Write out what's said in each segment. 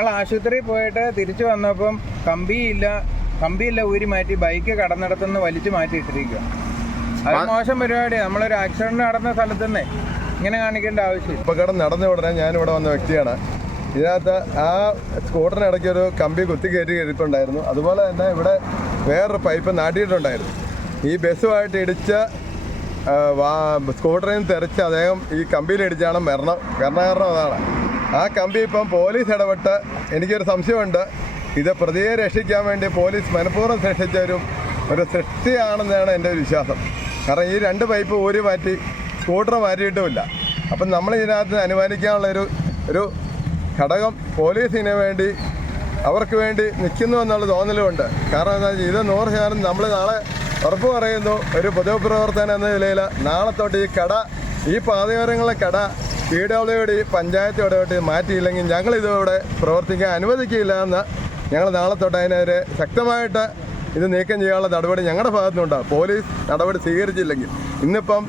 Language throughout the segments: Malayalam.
ഞങ്ങൾ ആശുപത്രിയിൽ പോയിട്ട് തിരിച്ചു വന്നപ്പം കമ്പിയില്ല കമ്പിയില്ല ഊരി മാറ്റി ബൈക്ക് കടന്നിടത്തുനിന്ന് വലിച്ചു മാറ്റി ഇട്ടിരിക്കുക അത് മോശം പരിപാടിയാണ് നമ്മളൊരു ആക്സിഡന്റ് നടന്ന സ്ഥലത്ത് തന്നെ ഇങ്ങനെ കാണിക്കേണ്ട ആവശ്യം അപകടം നടന്ന ഉടനെ ഞാൻ ഇവിടെ വന്ന വ്യക്തിയാണ്. ഇതിനകത്ത് ആ സ്കൂട്ടറിന് ഇടയ്ക്ക് ഒരു കമ്പി കുത്തി കയറ്റി കയറിയിട്ടുണ്ടായിരുന്നു അതുപോലെ തന്നെ ഇവിടെ വേറൊരു പൈപ്പ് നാട്ടിയിട്ടുണ്ടായിരുന്നു. ഈ ബസ്സുമായിട്ട് ഇടിച്ച വാ- സ്കൂട്ടറിൽ നിന്ന് തെറിച്ച് അദ്ദേഹം ഈ കമ്പിയിൽ ഇടിച്ചാണ് മരണം. മരണകാരണം അതാണ്. ആ കമ്പി ഇപ്പം പോലീസ് ഇടപെട്ട് എനിക്കൊരു സംശയമുണ്ട്. ഇത് പ്രതിയെ രക്ഷിക്കാൻ വേണ്ടി പോലീസ് മനഃപൂർവം സൃഷ്ടിച്ച ഒരു ഒരു സൃഷ്ടിയാണെന്നാണ് എന്റെ ഒരു വിശ്വാസം. കാരണം ഈ രണ്ട് പൈപ്പ് ഊരി മാറ്റി സ്കൂട്ടർ മാറ്റിയിട്ടുമില്ല. അപ്പം നമ്മൾ ഇതിനകത്ത് അനുമാനിക്കാനുള്ള ഒരു ഒരു ഘടകം പോലീസിന് വേണ്ടി അവർക്ക് വേണ്ടി നിൽക്കുന്നു എന്നുള്ള തോന്നലുമുണ്ട്. കാരണം എന്താ ഇത് നൂറ് ശതമാനം നമ്മൾ നാളെ ഉറപ്പ് പറയുന്നു ഒരു പൊതുപ്രവർത്തനം എന്ന നിലയിൽ നാളെ തൊട്ട് ഈ കട ഈ പാതയോരങ്ങളിലെ കട പി ഡബ്ല്യു ഡി പഞ്ചായത്ത് ഇടപെട്ട് മാറ്റിയില്ലെങ്കിൽ ഞങ്ങൾ ഇതിവിടെ പ്രവർത്തിക്കാൻ അനുവദിക്കില്ല എന്ന് ഞങ്ങൾ നാളെ തൊട്ട് അതിനെതിരെ ശക്തമായിട്ട് ഇത് നീക്കം ചെയ്യാനുള്ള നടപടി ഞങ്ങളുടെ ഭാഗത്തുനിന്നുണ്ടാകും പോലീസ് നടപടി സ്വീകരിച്ചില്ലെങ്കിൽ ഇന്നിപ്പം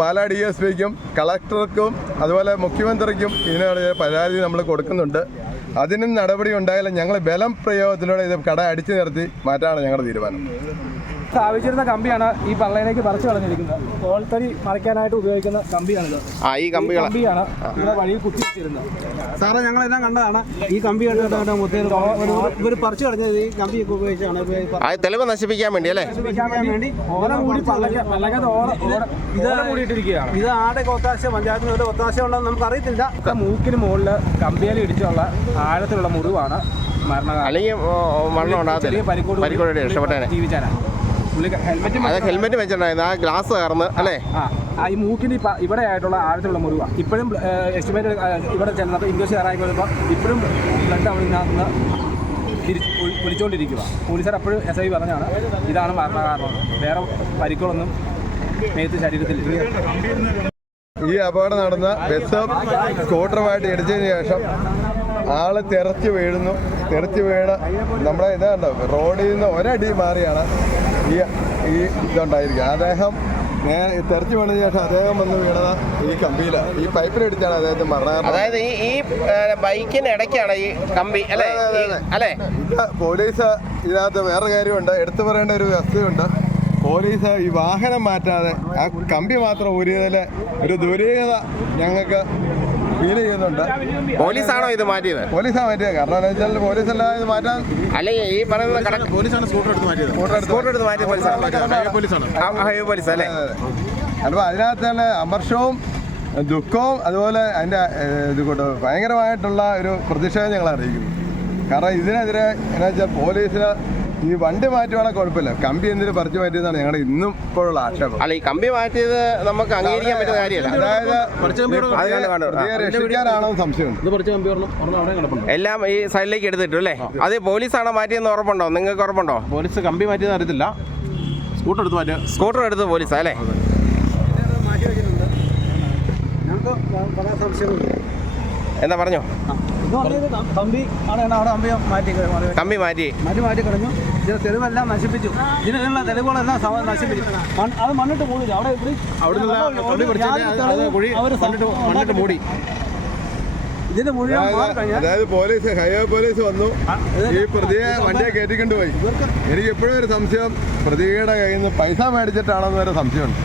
പാലാ ഡി എസ് പിക്കും കളക്ടർക്കും അതുപോലെ മുഖ്യമന്ത്രിക്കും ഇതിനുള്ള പരാതി നമ്മൾ കൊടുക്കുന്നുണ്ട്. അതിനും നടപടി ഉണ്ടായാലും ഞങ്ങൾ ബലം പ്രയോഗത്തിലൂടെ ഇത് കട അടിച്ചു നിർത്തി മാറ്റാനാണ് ഞങ്ങളുടെ തീരുമാനം. സ്ഥാപിച്ചിരുന്ന കമ്പിയാണ് ഈ പള്ളയിലേക്ക് പറിച്ചു കളഞ്ഞിരിക്കുന്നത്. തോൾത്തടി മറയ്ക്കാനായിട്ട് ഉപയോഗിക്കുന്ന കമ്പിയാണിത്. ആ ഈ കമ്പികൾ കമ്പിയാണ് ഇവിടെ വഴിയിൽ കുത്തി വെച്ചിരുന്നത് സാറേ ഞങ്ങളെല്ലാം കണ്ടതാണ്. ഈ കമ്പി കണ്ടിട്ട് മുത്തേൽ ഇവർ പറിച്ചു കളഞ്ഞത് ഈ കമ്പിയൊക്കെ ഉപയോഗിച്ചാണ്. ആ തെളിവ് നശിപ്പിക്കാൻ വേണ്ടി അല്ലേ? നശിപ്പിക്കാൻ വേണ്ടി ഓരോ കൂടി പള്ളക്ക പള്ളക്കത്ത് ഓല ഓല ഇത് ആടെ ഒത്താശ പഞ്ചായത്തിന് ഒരു ഒത്താശ ഉണ്ടെന്ന് നമുക്ക് അറിയത്തില്ല. മൂക്കിന് മുകളിൽ കമ്പിയാൽ ഇടിച്ചുള്ള ആഴത്തിലുള്ള മുറിവാണ് മരണ അല്ലെങ്കിൽ മരണം ഉണ്ടാകത്തില്ല. പരിക്കോട് പരിക്കോട് രക്ഷപ്പെട്ടേനെ. ജീവിച്ചാനാണ്. ഹെൽമെറ്റ് വെച്ചിട്ടുണ്ടായിരുന്നു. ആ ഗ്ലാസ് കയറുന്നത് അല്ലേ? ആ ഈ മൂക്കിന് ഇപ്പം ഇവിടെ ആയിട്ടുള്ള ആഴത്തിലുള്ള മുറിവാണ് ഇപ്പോഴും എസ്റ്റിമേറ്റ് ഇവിടെ ചെന്നപ്പോൾ ഇംഗ്ലീഷ് കയറായി പോയപ്പോൾ ഇപ്പോഴും ബ്ലഡ് അവിടെ നിന്ന് തിരിച്ച് പൊലിച്ചുകൊണ്ടിരിക്കുക പോലീസുകാർ അപ്പോഴും എസ് ഐ പറഞ്ഞാണ് ഇതാണ് മരണകാരണം. വേറെ പരിക്കുകളൊന്നും മേത്ത് ശരീരത്തിൽ ഈ അപകടം നടന്ന ബസ് സ്കൂട്ടറുമായിട്ട് ഇടിച്ചതിന് ശേഷം ആൾ തെറച്ച് വീഴുന്നു. തെറച്ച് വീണ് നമ്മുടെ ഇതാണ്ടോ റോഡിൽ നിന്ന് ഒരടി മാറിയാണ് ഈ ഈ ഇതുണ്ടായിരിക്കുക അദ്ദേഹം ഞാൻ തെറിച്ച് വീണതിന് ശേഷം അദ്ദേഹം വന്ന് വീണത് ഈ കമ്പിയിലാണ് ഈ പൈപ്പിനെടുത്താണ് അദ്ദേഹത്തിന് മരണം അതായത് ഈ ഈ ബൈക്കിന് ഇടയ്ക്കാണ് ഈ കമ്പി അല്ലേ? അല്ലെ അല്ലേ? ഇത് പോലീസ് ഇതിനകത്ത് വേറെ കാര്യമുണ്ട്. എടുത്തു പറയേണ്ട ഒരു വ്യവസ്ഥയുണ്ട് പോലീസ് ഈ വാഹനം മാറ്റാതെ ആ കമ്പി മാത്രം ഊരിയതിൽ ഒരു ദുരൂഹത ഞങ്ങൾക്ക് ഫീൽ ചെയ്യുന്നുണ്ട്. പോലീസാണോ ഇത് മാറ്റിയത്? പോലീസാണ് മാറ്റിയത്. കാരണം എന്താ വെച്ചാൽ പോലീസ് അല്ല ഇത് മാറ്റാൻ അല്ലെ ഈ പറയുന്ന അപ്പൊ പോലീസാണ് സ്കൂട്ടർ എടുത്ത് മാറ്റിയത്. സ്കൂട്ടർ എടുത്ത് സ്കൂട്ടർ എടുത്ത് മാറ്റിയ പോലീസാണ്. ഹൈവേ പോലീസാണ്. ഹൈവേ പോലീസ് അല്ലേ? അപ്പോൾ അതിനകത്ത് തന്നെ അമർഷവും ദുഃഖവും അതുപോലെ അതിന്റെ ഏഹ്, ഇത് കൊണ്ട് ഭയങ്കരമായിട്ടുള്ള ഒരു പ്രതിഷേധം ഞങ്ങൾ അറിയിക്കുന്നു. കാരണം ഇതിനെതിരെ എന്നുവെച്ചാൽ പോലീസിന് ഈ വണ്ടി മാറ്റുവാണെങ്കിൽ കുഴപ്പമില്ല. കമ്പി എന്തിനു പറിച്ചു മാറ്റിയതാണ് ഞങ്ങളുടെ ഇന്നും ഇപ്പോഴുള്ള ആക്ഷേപം. അല്ല ഈ കമ്പി മാറ്റിയത് നമുക്ക് അംഗീകരിക്കാൻ പറ്റുന്ന കാര്യമല്ല. കിടപ്പുണ്ട്. എല്ലാം ഈ സൈഡിലേക്ക് എടുത്തിട്ടു അല്ലേ? അത് പോലീസാണോ മാറ്റിയെന്ന് ഉറപ്പുണ്ടോ? നിങ്ങൾക്ക് ഉറപ്പുണ്ടോ? പോലീസ് കമ്പി മാറ്റിയെന്ന് അറിയത്തില്ല. സ്കൂട്ടർ എടുത്ത് മാറ്റിയ സ്കൂട്ടർ എടുത്ത് പോലീസാ അല്ലേ? മാറ്റി എന്താ പറഞ്ഞോ? അവിടെ കമ്പി മാറ്റി മാറ്റി കമ്പി മാറ്റി. മാറ്റി മാറ്റി കളഞ്ഞു. തെളിവെല്ലാം നശിപ്പിച്ചു. ഇതിനുള്ള തെളിവുകളെല്ലാം നശിപ്പിച്ചു. അത് മണ്ണിട്ട് മൂടില്ല. അവിടെ അവിടെ മൂടി. ഇതിന്റെ മുഴുവൻ അതായത് പോലീസ് ഹൈവേ പോലീസ് വന്നു. ഈ പ്രതിയെ വണ്ടിയെ കയറ്റിക്കൊണ്ട് പോയി. എനിക്ക് എപ്പോഴും ഒരു സംശയം പ്രതിയുടെ കയ്യിൽ നിന്ന് പൈസ മേടിച്ചിട്ടാണെന്ന് വരെ സംശയമുണ്ട്.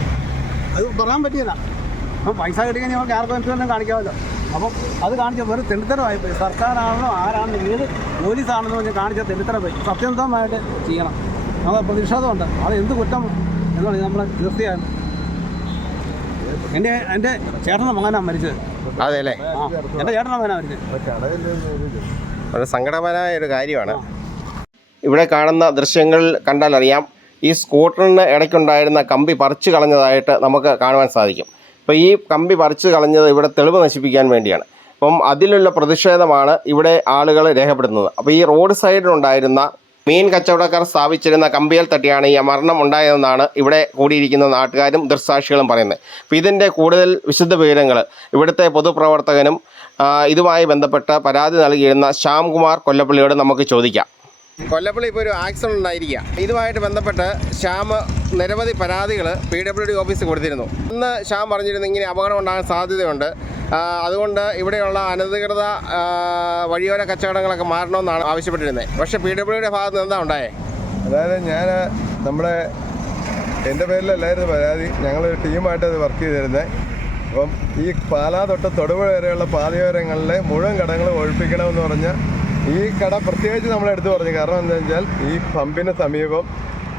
അത് പറയാൻ പറ്റിയല്ല അപ്പൊ പൈസ കിട്ടിക്കഴിഞ്ഞാൽ നമുക്ക് ആർക്കും കാണിക്കാമല്ലോ. അപ്പം അത് കാണിച്ച വെറും തെളിത്തരമായി പോയി. സർക്കാരാണെന്നോ ആരാണെന്ന് ഏത് പോലീസാണെന്ന് പറഞ്ഞ് കാണിച്ച തെളിത്തരം പോയി. സത്യസന്ധമായിട്ട് ചെയ്യണം. നമ്മൾ പ്രതിഷേധമുണ്ട്. അത് എന്ത് കുറ്റം എന്നുള്ളത് നമ്മൾ തീർച്ചയായും എന്റെ എന്റെ ചേട്ടന്റെ മകനാണ് മരിച്ചത്. അതെ അല്ലേ എന്റെ ചേട്ടന്റെ മകനാണ് മരിച്ചത്. വളരെ സങ്കടകരമായ ഒരു കാര്യമാണ്. ഇവിടെ കാണുന്ന ദൃശ്യങ്ങൾ കണ്ടാൽ അറിയാം ഈ സ്കൂട്ടറിന് ഇടയ്ക്കുണ്ടായിരുന്ന കമ്പി പറിച്ചു കളഞ്ഞതായിട്ട് നമുക്ക് കാണുവാൻ സാധിക്കും. അപ്പോൾ ഈ കമ്പി പറിച്ചു കളഞ്ഞത് ഇവിടെ തെളിവ് നശിപ്പിക്കാൻ വേണ്ടിയാണ്. അപ്പം അതിലുള്ള പ്രതിഷേധമാണ് ഇവിടെ ആളുകൾ രേഖപ്പെടുത്തുന്നത്. അപ്പോൾ ഈ റോഡ് സൈഡിലുണ്ടായിരുന്ന മീൻ കച്ചവടക്കാർ സ്ഥാപിച്ചിരുന്ന കമ്പിയൽ തട്ടിയാണ് ഈ മരണം ഉണ്ടായതെന്നാണ് ഇവിടെ കൂടിയിരിക്കുന്ന നാട്ടുകാരും ദൃക്സാക്ഷികളും പറയുന്നത്. അപ്പോൾ ഇതിന്റെ കൂടുതൽ വിശദ വിവരങ്ങൾ ഇവിടുത്തെ പൊതുപ്രവർത്തകനും ഇതുമായി ബന്ധപ്പെട്ട പരാതി നൽകിയിരുന്ന ശ്യാംകുമാർ കൊല്ലപ്പള്ളിയോട് നമുക്ക് ചോദിക്കാം. കൊല്ലപ്പള്ളി ഇപ്പോൾ ഒരു ആക്സിഡന്റ് ഉണ്ടായിരിക്കുക. ഇതുമായിട്ട് ബന്ധപ്പെട്ട് ശ്യാം നിരവധി പരാതികൾ പി ഡബ്ല്യു ഡി ഓഫീസിൽ കൊടുത്തിരുന്നു. ഇന്ന് ശ്യാം പറഞ്ഞിരുന്നു ഇങ്ങനെ അപകടം ഉണ്ടാകാൻ സാധ്യതയുണ്ട്. അതുകൊണ്ട് ഇവിടെയുള്ള അനധികൃത വഴിയോര കച്ചവടങ്ങളൊക്കെ മാറണമെന്നാണ് ആവശ്യപ്പെട്ടിരുന്നത്. പക്ഷേ പി ഡബ്ല്യു ഭാഗത്ത് നിന്ന് എന്താ ഉണ്ടായേ? അതായത് ഞാൻ നമ്മുടെ എന്റെ പേരിലല്ലായിരുന്നു പരാതി. ഞങ്ങൾ ടീമായിട്ട് അത് വർക്ക് ചെയ്തിരുന്നത് അപ്പം ഈ പാലാ തൊട്ട് തൊടുപുഴ വരെയുള്ള പാതയോരങ്ങളിലെ മുഴുവൻ കടങ്ങളും ഒഴിപ്പിക്കണമെന്ന് പറഞ്ഞ് ഈ കട പ്രത്യേകിച്ച് നമ്മൾ എടുത്തു പറഞ്ഞു. കാരണം എന്താ വെച്ചാൽ ഈ പമ്പിന് സമീപം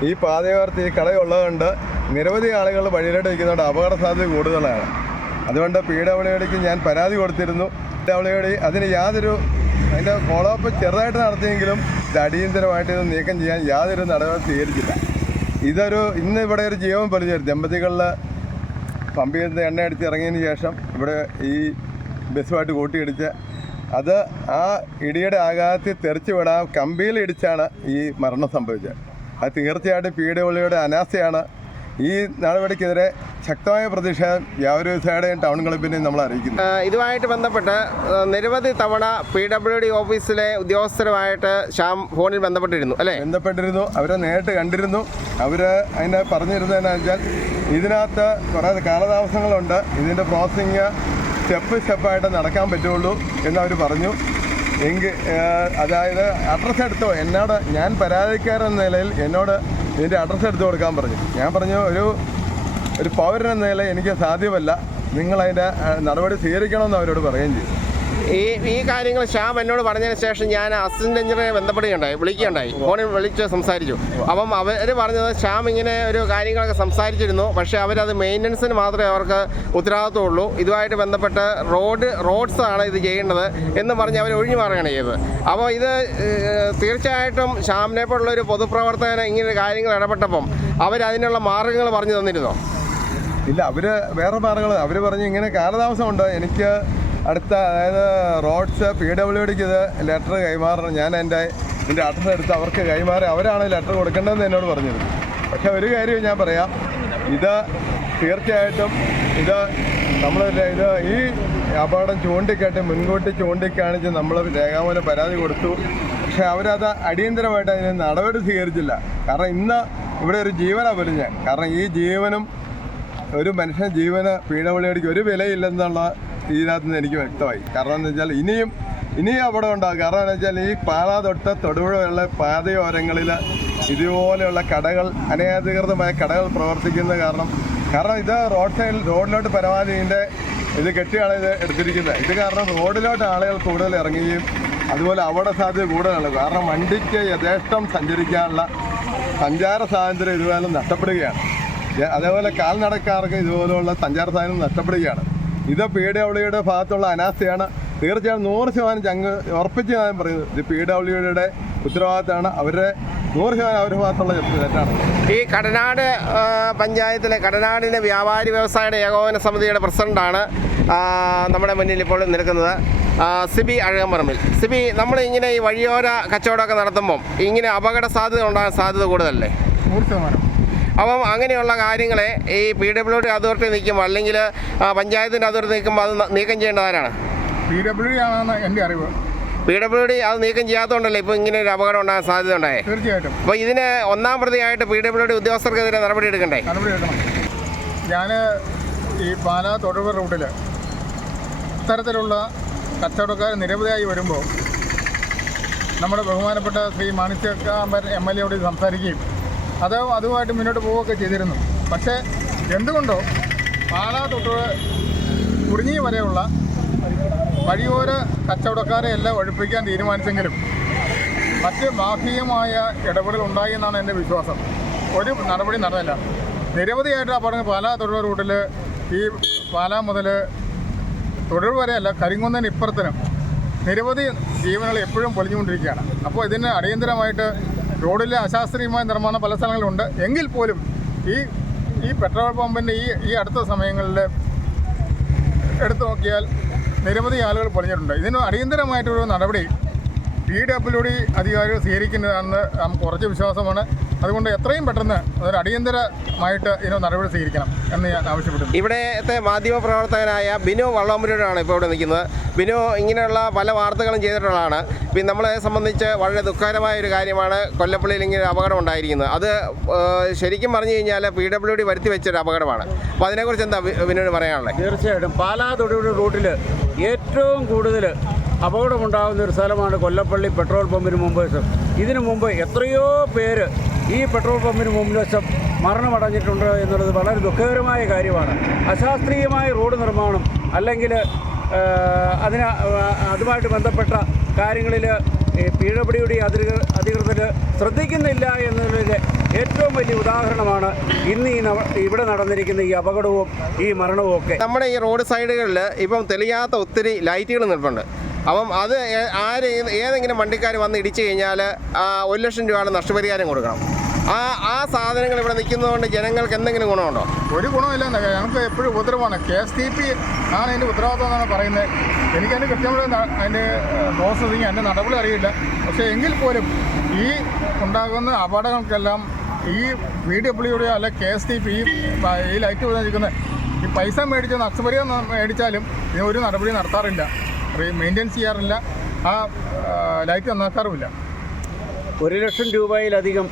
ഈ പാതയോർത്ത് ഈ കടയുള്ളതുകൊണ്ട് നിരവധി ആളുകൾ വഴിയിലോട്ട് നിൽക്കുന്നതുകൊണ്ട് അപകട സാധ്യത കൂടുതലാണ്. അതുകൊണ്ട് പി ഡബ്ല്യു ഡിക്ക് ഞാൻ പരാതി കൊടുത്തിരുന്നു. പി ഡബ്ല്യു ഡി അതിന് യാതൊരു അതിന്റെ ഫോളോ അപ്പ് ചെറുതായിട്ട് നടത്തിയെങ്കിലും ഇത് അടിയന്തരമായിട്ട് ഇത് നീക്കം ചെയ്യാൻ യാതൊരു നടപടി സ്വീകരിച്ചില്ല. ഇതൊരു ഇന്ന് ഇവിടെ ഒരു ജീവൻ പൊലിഞ്ഞു ദമ്പതികളിൽ പമ്പിൽ നിന്ന് എണ്ണ അടിച്ച് ഇറങ്ങിയതിന് ശേഷം ഇവിടെ ഈ ബസ്സുമായിട്ട് കൂട്ടിയിടിച്ച് അത് ആ ഇടിയുടെ ആഘാതത്തിൽ തെറിച്ചു വിടാൻ കമ്പിയിൽ ഇടിച്ചാണ് ഈ മരണം സംഭവിച്ചത്. അത് തീർച്ചയായിട്ടും പി ഡബ്ല്യുടെ അനാസ്ഥയാണ്. ഈ നടപടിക്കെതിരെ ശക്തമായ പ്രതിഷേധം വ്യാപാരി വ്യവസായയുടെയും ടൗൺ ക്ലബിനെയും നമ്മൾ അറിയിക്കുന്നു. ഇതുമായിട്ട് ബന്ധപ്പെട്ട് നിരവധി തവണ പി ഡബ്ല്യു ഡി ഓഫീസിലെ ഉദ്യോഗസ്ഥരുമായിട്ട് ശ്യാം ഫോണിൽ ബന്ധപ്പെട്ടിരുന്നു അല്ലേ? ബന്ധപ്പെട്ടിരുന്നു. അവരെ നേരിട്ട് കണ്ടിരുന്നു. അവർ അതിനെ പറഞ്ഞിരുന്നതെന്നു വെച്ചാൽ ഇതിനകത്ത് കുറേ കാലതാമസങ്ങളുണ്ട്. ഇതിന്റെ പ്രോസസ്സിങ് സ്റ്റെപ്പ് സ്റ്റെപ്പായിട്ട് നടക്കാൻ പറ്റുള്ളൂ എന്നവർ പറഞ്ഞു. എങ്കിൽ അതായത് അഡ്രസ്സ് എടുത്തോ എന്നോട് ഞാൻ പരാതിക്കാരൻ എന്ന നിലയിൽ എന്നോട് ഇതിന്റെ അഡ്രസ്സ് എടുത്തു കൊടുക്കാൻ പറഞ്ഞു. ഞാൻ പറഞ്ഞു ഒരു ഒരു പൗരൻ എന്ന നിലയിൽ എനിക്ക് സാധ്യമല്ല. നിങ്ങളതിന്റെ നടപടി സ്വീകരിക്കണമെന്ന് അവരോട് പറയുകയും ചെയ്തു. ഈ ഈ കാര്യങ്ങൾ ഷാം എന്നോട് പറഞ്ഞതിന് ശേഷം ഞാൻ അസിസ്റ്റന്റ് എഞ്ചിനീയറെ ബന്ധപ്പെടുകയുണ്ടായി വിളിക്കുകയുണ്ടായി. ഫോണിൽ വിളിച്ച് സംസാരിച്ചു. അപ്പം അവർ പറഞ്ഞത് ഷാം ഇങ്ങനെ ഒരു കാര്യങ്ങളൊക്കെ സംസാരിച്ചിരുന്നു പക്ഷേ അവരത് മെയിന്റനൻസിന് മാത്രമേ അവർക്ക് ഉത്തരവാദിത്വമുള്ളൂ. ഇതുമായിട്ട് ബന്ധപ്പെട്ട് റോഡ് റോഡ്സ് ആണ് ഇത് ചെയ്യേണ്ടത് എന്ന് പറഞ്ഞ് അവർ ഒഴിഞ്ഞു മാറുകയാണ് ചെയ്തത്. അപ്പോൾ ഇത് തീർച്ചയായിട്ടും ഷാമിനെ പോലുള്ള ഒരു പൊതുപ്രവർത്തകന് ഇങ്ങനെ കാര്യങ്ങൾ ഇടപെട്ടപ്പം അവരതിനുള്ള മാർഗങ്ങൾ പറഞ്ഞു തന്നിരുന്നോ? ഇല്ല അവർ വേറെ മാർഗങ്ങൾ അവർ പറഞ്ഞു ഇങ്ങനെ കാലതാമസമുണ്ട് എനിക്ക് അടുത്ത അതായത് റോഡ്സ് പി ഡബ്ല്യു ഡിക്ക് ഇത് ലെറ്റർ കൈമാറണം. ഞാൻ എന്റെ ഇതിന്റെ അഡ്രസ്സ് എടുത്ത് അവർക്ക് കൈമാറി അവരാണ് ലെറ്റർ കൊടുക്കേണ്ടതെന്ന് എന്നോട് പറഞ്ഞത്. പക്ഷേ ഒരു കാര്യം ഞാൻ പറയാം. ഇത് തീർച്ചയായിട്ടും ഇത് നമ്മൾ ഇത് ഈ അപകടം ചൂണ്ടിക്കാട്ടി മുൻകൂട്ടി ചൂണ്ടിക്കാണിച്ച് നമ്മൾ രേഖാമൂലം പരാതി കൊടുത്തു. പക്ഷെ അവരത് അടിയന്തരമായിട്ട് അതിന് നടപടി സ്വീകരിച്ചില്ല. കാരണം ഇന്ന് ഇവിടെ ഒരു ജീവനാണ് പൊലിഞ്ഞത് കാരണം ഈ ജീവനും ഒരു മനുഷ്യ ജീവന് പീഡവിളിയടിക്ക് ഒരു വിലയില്ലെന്നുള്ള ഇതിനകത്ത് നിന്ന് എനിക്ക് വ്യക്തമായി. കാരണം എന്ന് വെച്ചാൽ ഇനിയും ഇനിയും അവിടെ ഉണ്ടാകും കാരണം എന്ന് വെച്ചാൽ ഈ പാലാ തൊട്ട് തൊടുപുഴയുള്ള പാതയോരങ്ങളിൽ ഇതുപോലെയുള്ള കടകൾ അനധികൃതമായ കടകൾ പ്രവർത്തിക്കുന്നത് കാരണം കാരണം ഇത് റോഡ് സൈഡിൽ റോഡിലോട്ട് പരമാവധി ഇതിന്റെ ഇത് കെട്ടിയാണ് ഇത് എടുത്തിരിക്കുന്നത്. ഇത് കാരണം റോഡിലോട്ട് ആളുകൾ കൂടുതൽ ഇറങ്ങുകയും അതുപോലെ അവിടെ സാധ്യത കൂടുതലാണ്. കാരണം വണ്ടിക്ക് യഥേഷ്ടം സഞ്ചരിക്കാനുള്ള സഞ്ചാര സ്വാതന്ത്ര്യം ഇതുപോലെ നഷ്ടപ്പെടുകയാണ്. അതേപോലെ കാൽനടക്കാർക്ക് ഇതുപോലെയുള്ള സഞ്ചാര സാധനം നഷ്ടപ്പെടുകയാണ്. ഇത് പി ഡബ്ല്യുടെ ഭാഗത്തുള്ള അനാസ്ഥയാണ്. തീർച്ചയായും നൂറ് ശതമാനം ചങ്ങ് ഉറപ്പിച്ച് ഞാൻ പറയുന്നത്. ഇത് പി ഡബ്ല്യുടെ ഉത്തരവാദിത്തമാണ്. അവരുടെ നൂറ് ശതമാനം അവരുടെ ഭാഗത്തുള്ള തെറ്റാണ്. ഈ കടനാട് പഞ്ചായത്തിലെ കടനാടിന്റെ വ്യാപാരി വ്യവസായ ഏകോപന സമിതിയുടെ പ്രസിഡന്റാണ് നമ്മുടെ മുന്നിൽ ഇപ്പോൾ നിൽക്കുന്നത്. സിബി അഴകമ്പറമ്പിൽ. സിബി നമ്മൾ ഇങ്ങനെ ഈ വഴിയോര കച്ചവടമൊക്കെ നടത്തുമ്പം ഇങ്ങനെ അപകട സാധ്യത ഉണ്ടാകാൻ സാധ്യത കൂടുതലല്ലേ? നൂറ് ശതമാനം. അപ്പം അങ്ങനെയുള്ള കാര്യങ്ങളെ ഈ പി ഡബ്ല്യു ഡി അതോറിറ്റി നിൽക്കുമ്പോൾ അല്ലെങ്കിൽ പഞ്ചായത്തിന്റെ അതോറിറ്റി നിൽക്കുമ്പോൾ അത് നീക്കം ചെയ്യേണ്ടതാരാണ് പി ഡബ്ല്യു ഡി ആണെന്ന് എന്റെ അറിവ്. പി ഡബ്ല്യു ഡി അത് നീക്കം ചെയ്യാത്തതുകൊണ്ടല്ലേ ഇപ്പോൾ ഇങ്ങനെ ഒരു അപകടം ഉണ്ടാകാൻ സാധ്യത ഉണ്ടായേ തീർച്ചയായിട്ടും. അപ്പോൾ ഇതിന് ഒന്നാം പ്രതിയായിട്ട് പി ഡബ്ല്യു ഡി ഉദ്യോഗസ്ഥർക്കെതിരെ നടപടി എടുക്കണ്ടേ? നടപടി എടുക്കണം. ഞാൻ ഈ പാലാ തൊടുപുഴ റൂട്ടിൽ ഇത്തരത്തിലുള്ള കച്ചവടക്കാർ നിരവധിയായി വരുമ്പോൾ നമ്മുടെ ബഹുമാനപ്പെട്ട ശ്രീ മാണിക്യക്കാമ്പൻ എം എൽ എയോട് സംസാരിക്കുകയും അത് അതുമായിട്ട് മുന്നോട്ട് പോവുകയൊക്കെ ചെയ്തിരുന്നു. പക്ഷേ എന്തുകൊണ്ടോ പാലാ തൊട്ട് കുറിഞ്ഞി വരെയുള്ള വഴിയോര കച്ചവടക്കാരെ എല്ലാം ഒഴിപ്പിക്കാൻ തീരുമാനിച്ചെങ്കിലും മറ്റ് ബാഹ്യമായ ഇടപെടൽ ഉണ്ടായി എന്നാണ് എന്റെ വിശ്വാസം. ഒരു നടപടി നടന്നില്ല. നിരവധിയായിട്ട് അപകടങ്ങൾ പാലാ തൊഴിൽ റൂട്ടിൽ ഈ പാലാ മുതൽ തൊഴിൽ വരെയല്ല കരിങ്കുന്നതിന് ഇപ്പുറത്തിനും നിരവധി ജീവനുകൾ എപ്പോഴും പൊളിഞ്ഞുകൊണ്ടിരിക്കുകയാണ് അപ്പോൾ ഇതിന് അടിയന്തരമായിട്ട് റോഡിലെ അശാസ്ത്രീയമായ നിർമ്മാണം പല സ്ഥലങ്ങളിലുണ്ട്. എങ്കിൽ പോലും ഈ ഈ പെട്രോൾ പമ്പിന്റെ ഈ ഈ അടുത്ത സമയങ്ങളിൽ എടുത്തു നോക്കിയാൽ നിരവധി ആളുകൾ പൊളിഞ്ഞിട്ടുണ്ട്. ഇതിന് അടിയന്തരമായിട്ടൊരു നടപടി പി ഡബ്ല്യു ഡി അധികാരികൾ സ്വീകരിക്കുന്നതാണെന്ന് നമുക്ക് ഉറച്ച വിശ്വാസമാണ്. അതുകൊണ്ട് എത്രയും പെട്ടെന്ന് അതൊരു അടിയന്തരമായിട്ട് ഇതിന് നടപടി സ്വീകരിക്കണം എന്ന് ഞാൻ ആവശ്യപ്പെടുന്നു. ഇവിടത്തെ മാധ്യമ പ്രവർത്തകനായ ബിനു വള്ളാമ്പുരനാണ് ഇപ്പോൾ ഇവിടെ നിൽക്കുന്നത്. ബിനു ഇങ്ങനെയുള്ള പല വാർത്തകളും ചെയ്തിട്ടുള്ളതാണ്. പിന്നെ നമ്മളെ സംബന്ധിച്ച് വളരെ ദുഃഖകരമായ ഒരു കാര്യമാണ് കൊല്ലപ്പള്ളിയിൽ ഇങ്ങനെ ഒരു അപകടം ഉണ്ടായിരിക്കുന്നത്. അത് ശരിക്കും പറഞ്ഞു കഴിഞ്ഞാൽ പി ഡബ്ല്യു ഡി വരുത്തി വെച്ചൊരു അപകടമാണ്. അപ്പോൾ അതിനെക്കുറിച്ച് എന്താ ബിനോട് പറയാനുള്ളത്? തീർച്ചയായിട്ടും പാലാ തൊടുപുഴ റൂട്ടിൽ ഏറ്റവും കൂടുതൽ അപകടമുണ്ടാകുന്ന ഒരു സ്ഥലമാണ് കൊല്ലപ്പള്ളി പെട്രോൾ പമ്പിന് മുമ്പ് വശം ഇതിനു മുമ്പ് എത്രയോ പേര് ഈ പെട്രോൾ പമ്പിന് മുൻവശം മരണമടഞ്ഞിട്ടുണ്ട് എന്നുള്ളത് വളരെ ദുഃഖകരമായ കാര്യമാണ്. അശാസ്ത്രീയമായ റോഡ് നിർമ്മാണം അല്ലെങ്കിൽ അതിന് അതുമായിട്ട് ബന്ധപ്പെട്ട കാര്യങ്ങളിൽ പീഴപടിയുടെ അധികൃതർ അധികൃതർ ശ്രദ്ധിക്കുന്നില്ല എന്നതിന്റെ ഏറ്റവും വലിയ ഉദാഹരണമാണ് ഇന്ന് ഈ ഇവിടെ നടന്നിരിക്കുന്ന ഈ അപകടവും ഈ മരണവും ഒക്കെ നമ്മുടെ ഈ റോഡ് സൈഡുകളിൽ ഇപ്പം തെളിയാത്ത ഒത്തിരി ലൈറ്റുകൾ നിൽപ്പുണ്ട്. അപ്പം അത് ആര് ഏത് ഏതെങ്കിലും വണ്ടിക്കാർ വന്ന് ഇടിച്ചു കഴിഞ്ഞാൽ ഒരു ലക്ഷം രൂപയുടെ നഷ്ടപരിഹാരം കൊടുക്കണം. ആ ആ സാധനങ്ങൾ ഇവിടെ നിൽക്കുന്നതുകൊണ്ട് ജനങ്ങൾക്ക് എന്തെങ്കിലും ഗുണമുണ്ടോ? ഒരു ഗുണമില്ല ഞങ്ങൾക്ക് എപ്പോഴും ഉപദ്രവമാണ്. കെ എസ് ടി പി ആണ് അതിന്റെ ഉത്തരവാദിത്വം എന്നാണ് പറയുന്നത്. എനിക്കതിന് കൃത്യമായ ന- അതിന്റെ പ്രോസസ്സിങ് അതിന്റെ നടപടി അറിയില്ല. പക്ഷേ എങ്കിൽ പോലും ഈ ഉണ്ടാകുന്ന അപകടങ്ങൾക്കെല്ലാം ഈ വി ഡബ്ല്യുടെ അല്ലെ കെ എസ് ടി പി ഈ ലൈറ്റ് വന്നിരിക്കുന്ന ഈ പൈസ മേടിച്ച നഷ്ടപരിഹാരം മേടിച്ചാലും ഇതിന് ഒരു നടപടി നടത്താറില്ല. മെയിന്റെയിൻസ് ചെയ്യാറില്ല. ആ ആ, ലൈറ്റ് നന്നാക്കാറുമില്ല. ഒരു ലക്ഷം രൂപയിലധികം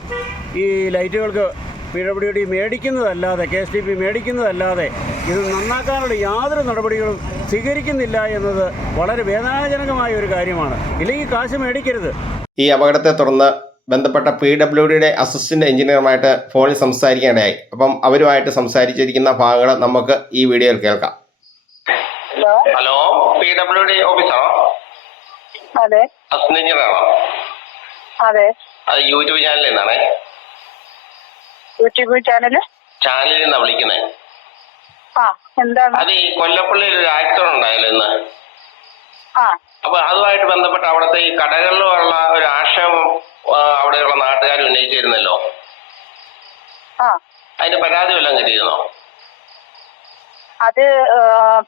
ഈ ലൈറ്റുകൾക്ക് പി ഡബ്ല്യു ഡി മേടിക്കുന്നതല്ലാതെ കെ എസ് ഡി പി മേടിക്കുന്നതല്ലാതെ ഇത് നന്നാക്കാനുള്ള യാതൊരു നടപടികളും സ്വീകരിക്കുന്നില്ല എന്നത് വളരെ വേദനാജനകമായ ഒരു കാര്യമാണ്. ഇല്ലെങ്കിൽ കാശ് മേടിക്കരുത്. ഈ അപകടത്തെ തുടർന്ന് ബന്ധപ്പെട്ട പി ഡബ്ല്യു ഡിയുടെ അസിസ്റ്റന്റ് എഞ്ചിനീയറുമായിട്ട് ഫോണിൽ സംസാരിക്കാനായി അപ്പം അവരുമായിട്ട് സംസാരിച്ചിരിക്കുന്ന ഭാഗങ്ങൾ നമുക്ക് ഈ വീഡിയോയിൽ കേൾക്കാം. ഹലോ പി ഡബ്ല്യു ഡി ഓഫീസാണോ അതെ. അസിസ്റ്റന്റ് എഞ്ചിനീയർ ആണോ അതെ. അത് യൂട്യൂബ് ചാനലിൽ നിന്നാണേ? യൂട്യൂബ് ചാനൽ ചാനലിൽ നിന്നാ വിളിക്കുന്നേ? ആ എന്താണ്? അത് ഈ കൊല്ലപ്പള്ളിയിൽ ഒരു ആക്സിഡന്റ് ഉണ്ടായല്ലോ ഇന്ന്. ആ. അപ്പൊ അതുമായിട്ട് ബന്ധപ്പെട്ട് അവിടുത്തെ ഈ കടകളിലുള്ള ഒരു ആക്ഷേപം ആ, അവിടെയുള്ള നാട്ടുകാർ ഉന്നയിച്ചിരുന്നല്ലോ. ആ. അതിന്റെ പരാതി വല്ലതും കിട്ടിയിരുന്നോ? അത്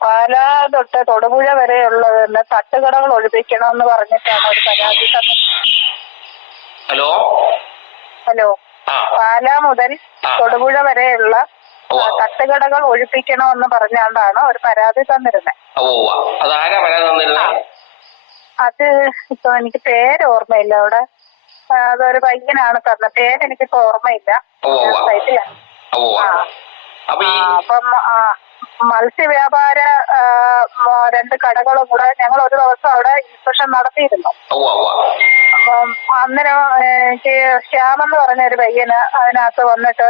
പാല തൊട്ട് തൊടുപുഴ വരെയുള്ളതിന് തട്ടുകടകൾ ഒഴിപ്പിക്കണമെന്ന് പറഞ്ഞിട്ടാണ് ഒരു പരാതി ഹലോ? ഹലോ? പാല മുതൽ. തൊടുപുഴ വരെയുള്ള. തട്ടുകടകൾ ഒഴിപ്പിക്കണമെന്ന് പറഞ്ഞാണ്ടാണ് ഒരു പരാതി തന്നിരുന്നത് അത് ഇപ്പൊ എനിക്ക് പേര് ഓർമ്മയില്ല അവിടെ. അതൊരു പയ്യനാണ് തന്ന പേര് എനിക്കിപ്പോ ഓർമ്മയില്ല. സൈറ്റിലാണ് അപ്പൊ ഈ ആ, അപ്പം ആ, മത്സ്യവ്യാപാര രണ്ട് കടകളും കൂടെ ഞങ്ങൾ ഒരു ദിവസം അവിടെ ഇൻസ്പെക്ഷൻ നടത്തിയിരുന്നു. അപ്പം അന്നേരം എനിക്ക് ശ്യാമെന്ന് പറഞ്ഞ ഒരു പയ്യന് അതിനകത്ത് വന്നിട്ട്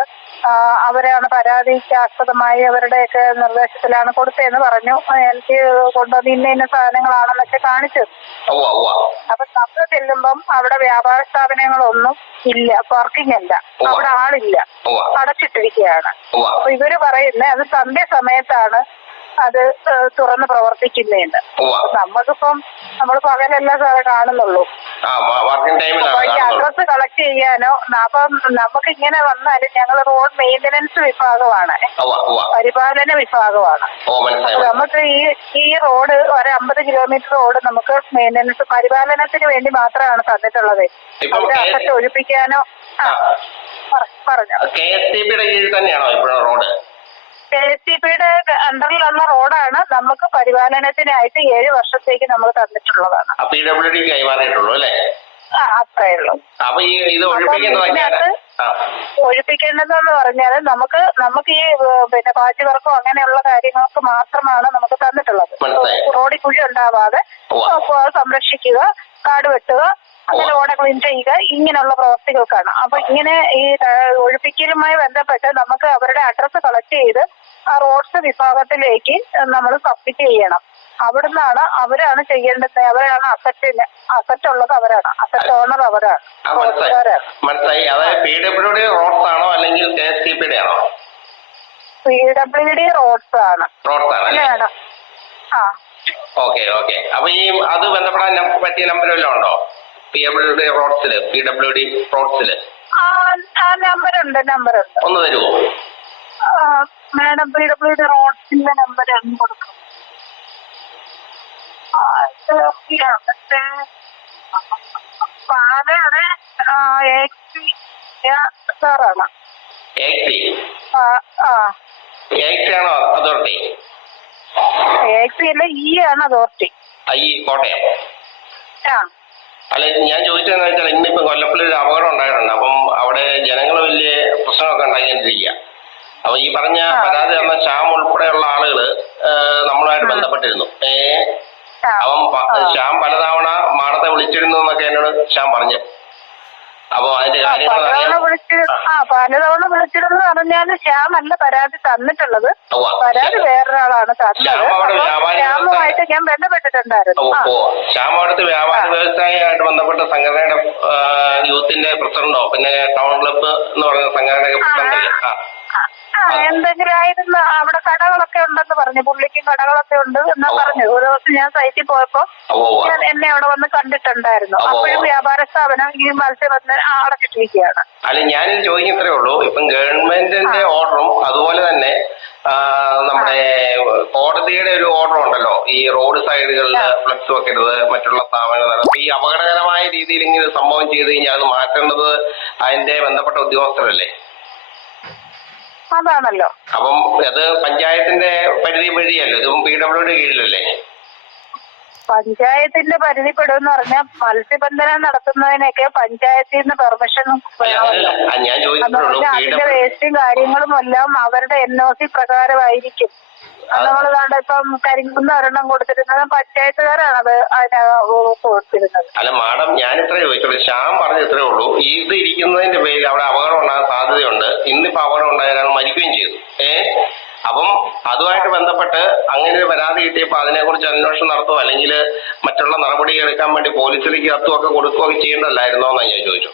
അവരാണ് പരാതിക്ക് ആസ്പദമായി അവരുടെയൊക്കെ നിർദ്ദേശത്തിലാണ് കൊടുത്തതെന്ന് പറഞ്ഞു. എനിക്ക് കൊണ്ടുവന്ന് ഇന്ന ഇന്ന സാധനങ്ങളാണെന്നൊക്കെ കാണിച്ചു. ഉവ്വ, ഉവ്വ. അപ്പൊ നമ്മൾ ചെല്ലുമ്പം അവിടെ വ്യാപാര സ്ഥാപനങ്ങളൊന്നും ഇല്ല വർക്കിംഗ് അല്ല. അവിടെ ആളില്ല. അടച്ചിട്ടിരിക്കുകയാണ്. അപ്പൊ ഇവർ പറയുന്നത് അത് സന്ധ്യ സമയത്താണ് അത് തുറന്ന് പ്രവർത്തിക്കുന്നതെന്ന് നമ്മക്കിപ്പം നമുക്കിപ്പം നമ്മൾ പകലല്ല സാറേ കാണുന്നുള്ളൂ. അഡ്രസ് കളക്ട് ചെയ്യാനോ അപ്പം നമുക്ക് ഇങ്ങനെ വന്നാലും ഞങ്ങൾ റോഡ് മെയിന്റനൻസ് വിഭാഗമാണ്. പരിപാലന വിഭാഗമാണ്. നമുക്ക് ഈ ഈ റോഡ് ഒരു അമ്പത് കിലോമീറ്റർ റോഡ് നമുക്ക് മെയിന്റനൻസ് പരിപാലനത്തിന് വേണ്ടി മാത്രമാണ് തന്നിട്ടുള്ളത്. അവിടെ അസറ്റ് ഒഴിപ്പിക്കാനോ? ആ പറ- പറഞ്ഞോ. കെ എസ് ടി പിയുടെ കീഴിൽ തന്നെയാണോ ഇപ്പോഴും റോഡ് കെ എസ് ഇ പിയുടെ അണ്ടറിലുള്ള റോഡാണ് നമുക്ക് പരിപാലനത്തിനായിട്ട് ഏഴ് വർഷത്തേക്ക് നമ്മൾ തന്നിട്ടുള്ളതാണ്. പി ഡബ്ല്യു ഡി കൈമാറിയിട്ടുള്ളൂ അല്ലേ? ആ അത്രേ ഉള്ളൂ. അപ്പൊ ഈ ഇത് ഒഴിപ്പിക്കേണ്ടതെന്ന് പറഞ്ഞാൽ നമുക്ക് നമുക്ക് ഈ പിന്നെ പാച്ച് വർക്കോ അങ്ങനെയുള്ള കാര്യങ്ങൾക്ക് മാത്രമാണ് നമുക്ക് തന്നിട്ടുള്ളത്. റോഡിൽ കുഴി ഉണ്ടാവാതെ സംരക്ഷിക്കുക കാട് വെട്ടുക അങ്ങനെ ഓടെ ക്ലീൻ ചെയ്യുക ഇങ്ങനെയുള്ള പ്രവർത്തികൾക്കാണ്. അപ്പൊ ഇങ്ങനെ ഈ ഒഴിപ്പിക്കലുമായി ബന്ധപ്പെട്ട് നമുക്ക് അവരുടെ അഡ്രസ്സ് കളക്ട് ചെയ്ത് ആ റോഡ്സ് വിഭാഗത്തിലേക്ക് നമ്മൾ സബ്മിറ്റ് ചെയ്യണം. അവിടുന്നാണ് അവരാണ് ചെയ്യേണ്ടത്. അവരാണ് അസറ്റിന് അസറ്റ് ഉള്ളത് അവരാണ്. അസറ്റ് ഓണർ അവരാണ്. മനസ്സിലായി. അതായത് പി ഡബ്ല്യു ഡി റോഡ്സ് ആണോ അല്ലെങ്കിൽ കെ എസ് ടി ആണോ? പി ഡബ്ല്യു ഡി റോഡ്സ് ആണ്. റോഡ്സ് ആണ് അല്ലേ? അല്ലേ ആ. ഓക്കെ ഓക്കെ അപ്പൊ ഈ അത് ബന്ധപ്പെടാൻ പറ്റിയ നമ്പർ വല്ലതും ഉണ്ടോ? പി ഡബ്ല്യു ഡി റോഡ്സിൽ പി ഡബ്ല്യു ഡി റോഡ്സിൽ ആ നമ്പർ ഉണ്ട് നമ്പർ ഉണ്ട്. ഒന്ന് തരുമോ മാഡം പി ഡബ്ല്യു ഡി റോഡ്സിന്റെ നമ്പർ ഒന്ന് കൊടുക്കും സാറാണ്. ആണോ അതോറിറ്റി? അല്ല ഇ ആണ് അതോറിറ്റി. കോട്ടയം. ആ. അല്ല ഞാൻ ചോദിച്ചതെന്ന് വെച്ചാൽ ഇന്നിപ്പോ കൊല്ലപ്പള്ളി ഒരു അപകടം ഉണ്ടായിട്ടുണ്ട്. അപ്പം അവിടെ ജനങ്ങൾ വലിയ പ്രശ്നമൊക്കെ ഉണ്ടാക്കിക്കൊണ്ടിരിക്കുക അപ്പൊ ഈ പറഞ്ഞ പരാതി തന്ന ശ്യാം ഉൾപ്പെടെയുള്ള ആളുകൾ നമ്മളുമായിട്ട് ബന്ധപ്പെട്ടിരുന്നു. ഏ. അവൻ. ശ്യാം പലതവണ മാടത്തെ വിളിച്ചിരുന്നു എന്നൊക്കെ എന്നോട് ശ്യാം പറഞ്ഞു. അപ്പൊ അതിന്റെ കാര്യങ്ങൾ ആ. പലതവണ വിളിച്ചിരുന്നു പറഞ്ഞാൽ ശ്യാം അല്ല പരാതി തന്നിട്ടുള്ളത്. പരാതി വേറൊരാളാണ് ശ്യാമുമായിട്ട് ഞാൻ ബന്ധപ്പെട്ടിട്ടുണ്ടായിരുന്നു. ശ്യാം അവിടുത്തെ വ്യാപാര വ്യവസായമായിട്ട് ബന്ധപ്പെട്ട സംഘടനയുടെ യൂത്തിന്റെ പ്രസിഡന്റോ പിന്നെ ടൗൺ ക്ലബ്ബ് എന്ന് പറയുന്ന സംഘടനയുടെ പ്രസിഡന്റ് എന്തെങ്കിലും ആയിരുന്നു അവിടെ കടകളൊക്കെ ഉണ്ടെന്ന് പറഞ്ഞു. പുള്ളിക്കും കടകളൊക്കെ ഉണ്ട് എന്ന് പറഞ്ഞു. ഒരു ദിവസം ഞാൻ സൈറ്റിൽ പോയപ്പോ. ഞാൻ എന്നെ അവിടെ വന്ന് കണ്ടിട്ടുണ്ടായിരുന്നു. അപ്പോഴും വ്യാപാര സ്ഥാപനം ഈ മത്സ്യബന്ധനം അടച്ചിട്ടിരിക്കുകയാണ് അല്ല ഞാൻ ചോദിക്കുന്നത്രേ ഉള്ളൂ. ഇപ്പം ഗവൺമെന്റിന്റെ ഓർഡറും അതുപോലെ തന്നെ നമ്മുടെ കോടതിയുടെ ഒരു ഓർഡർ ഉണ്ടല്ലോ. ഈ റോഡ് സൈഡുകളിൽ ഫ്ലക്സ് വെക്കരുത് മറ്റുള്ള സ്ഥാപനങ്ങൾ അപ്പൊ ഈ അപകടകരമായ രീതിയിൽ ഇങ്ങനെ സംഭവം ചെയ്ത് കഴിഞ്ഞാൽ അത് മാറ്റേണ്ടത് അതിന്റെ ബന്ധപ്പെട്ട ഉദ്യോഗസ്ഥരല്ലേ? അതാണല്ലോ. അപ്പം അത് പഞ്ചായത്തിന്റെ പരിധി വഴിയല്ലോ? ഇതും പി കീഴിലല്ലേ? പഞ്ചായത്തിന്റെ പരിധിപ്പെടുമെന്ന് പറഞ്ഞാൽ മത്സ്യബന്ധനം നടത്തുന്നതിനൊക്കെ പഞ്ചായത്തിൽ നിന്ന് പെർമിഷൻ വേണമല്ലോ. ഞാൻ ചോദിച്ചിട്ടുള്ളൂ അതിന്റെ വേസ്റ്റും കാര്യങ്ങളും എല്ലാം അവരുടെ എൻ ഒ സി പ്രകാരമായിരിക്കും. നമ്മൾ കണ്ട ഇപ്പം കരിങ്കുന്ന ഒരെണ്ണം കൊടുത്തിരുന്നത് പഞ്ചായത്തുകാരാണ് അത് അതിന് കൊടുത്തിരുന്നത്. അല്ല മാഡം ഞാൻ ഇത്രേ ചോദിച്ചുള്ളൂ. ശ്യാം പറഞ്ഞു ഇത്രേ ഉള്ളൂ. ഇത് ഇരിക്കുന്നതിന്റെ പേരിൽ അവിടെ അപകടം ഉണ്ടാകാൻ സാധ്യതയുണ്ട്. ഇന്നിപ്പോ അപകടം ഉണ്ടായ മരിക്കുകയും ചെയ്തു. ഏ? അപ്പം അതുമായിട്ട് ബന്ധപ്പെട്ട് അങ്ങനെ ഒരു പരാതി കിട്ടിയപ്പോൾ അതിനെക്കുറിച്ച് അന്വേഷണം നടത്തുക അല്ലെങ്കിൽ മറ്റുള്ള നടപടി എടുക്കാൻ വേണ്ടി പോലീസിലേക്ക് കത്തുമൊക്കെ കൊടുക്കുകയൊക്കെ ചെയ്യേണ്ടതല്ലായിരുന്നോ എന്നാണ് ഞാൻ ചോദിച്ചു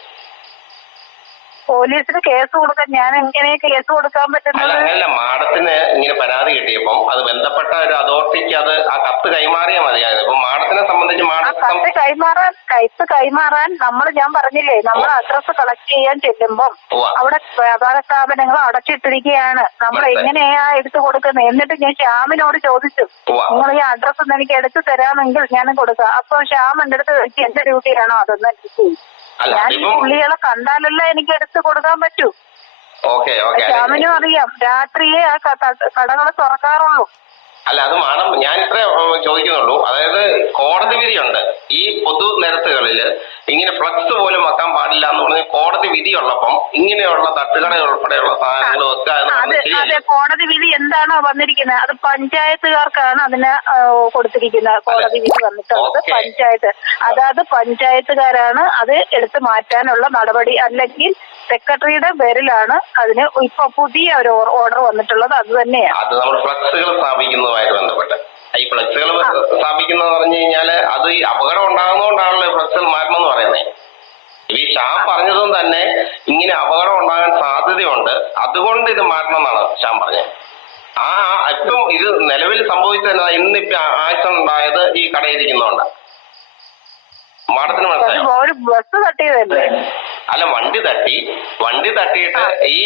പോലീസിന് കേസ് കൊടുക്കാൻ ഞാൻ എങ്ങനെ കേസ് കൊടുക്കാൻ അല്ല പറ്റുന്നത് അങ്ങനല്ല മാഡത്തിന് ഇങ്ങനെ പരാതി കിട്ടിയപ്പം അത് ബന്ധപ്പെട്ട ഒരു അതോറിറ്റിക്ക് അത് ആ കത്ത് കൈമാറിയാൽ മതിയായിരുന്നു ഇപ്പൊ മാഡത്തിനെ സംബന്ധിച്ച് ആ കത്ത് കൈമാറാൻ കത്ത് കൈമാറാൻ നമ്മൾ ഞാൻ പറഞ്ഞില്ലേ നമ്മൾ അഡ്രസ്സ് കളക്ട് ചെയ്യാൻ ചെല്ലുമ്പം അവിടെ വ്യാപാര സ്ഥാപനങ്ങൾ അടച്ചിട്ടിരിക്കുകയാണ്. നമ്മൾ എങ്ങനെയാ എടുത്തു കൊടുക്കുന്നത്? എന്നിട്ട് ഞാൻ ശ്യാമിനോട് ചോദിച്ചു. നിങ്ങൾ ഈ അഡ്രസ്സ് ഒന്ന് എനിക്ക് എടുത്തു തരാമെങ്കിൽ ഞാൻ കൊടുക്കാം. അപ്പൊ ശ്യാം എന്റെ അടുത്ത് എന്റെ ഡ്യൂട്ടിയാണോ അതൊന്നും? അല്ല ഞാൻ ഈ അതിപ്പം പുള്ളികളെ കണ്ടാലല്ല എനിക്ക് എടുത്തു കൊടുക്കാൻ പറ്റൂ. ഓക്കെ ഓക്കെ ശ്യാമിനും അറിയാം രാത്രിയെ ആ കടകൾ തുറക്കാറുള്ളൂ. അല്ല അത് വേണം. ഞാൻ ഇത്ര ചോദിക്കുന്നുള്ളൂ. അതായത് കോടതി വിധിയുണ്ട്. ഈ പൊതു നിരത്തുകളിൽ ഇങ്ങനെ ഫ്ലക്സ് പോലും വെക്കാൻ പാടില്ല എന്ന് പറഞ്ഞ് കോടതി വിധിയുള്ളപ്പം ഇങ്ങനെയുള്ള തട്ടുകട ഉൾപ്പെടെയുള്ള സാധനങ്ങൾ വെക്കുക അത് കോടതി വിധി എന്താണോ വന്നിരിക്കുന്നത് അത് പഞ്ചായത്തുകാർക്കാണ് അതിന് കൊടുത്തിരിക്കുന്നത്. കോടതി വിധി വന്നിട്ടുള്ളത് പഞ്ചായത്ത്. അതായത് പഞ്ചായത്തുകാരാണ് അത് എടുത്തു മാറ്റാനുള്ള നടപടി അല്ലെങ്കിൽ സെക്രട്ടറിയുടെ പേരിലാണ് അതിന് ഇപ്പൊ പുതിയ ഒരു ഓർഡർ വന്നിട്ടുള്ളത് അത് തന്നെയാണ്. അത് നമ്മൾ ഫ്ലക്സുകൾ സ്ഥാപിക്കുന്നതുമായിട്ട് ബന്ധപ്പെട്ട്. ഈ ഫ്ലക്സുകൾ സ്ഥാപിക്കുന്ന പറഞ്ഞു കഴിഞ്ഞാൽ അത് ഈ അപകടം ഉണ്ടാകുന്നതുകൊണ്ടാണല്ലോ ഫ്ലക്സുകൾ മാറ്റണം എന്ന് പറയുന്നത് ഈ ഷാം പറഞ്ഞതും തന്നെ ഇങ്ങനെ അപകടം ഉണ്ടാകാൻ സാധ്യതയുണ്ട്. അതുകൊണ്ട് ഇത് മാറ്റണം എന്നാണ് ഷാം പറഞ്ഞത് ആ ഇപ്പം ഇത് നിലവിൽ സംഭവിച്ചത് ഇന്നിപ്പോ ആക്സിഡന്റ് ഉണ്ടായത് ഈ കടയിരിക്കുന്നതുകൊണ്ട് മാഡത്തിന് മനസ്സിലായോ? അല്ല വണ്ടി തട്ടി. വണ്ടി തട്ടിയിട്ട് ഈ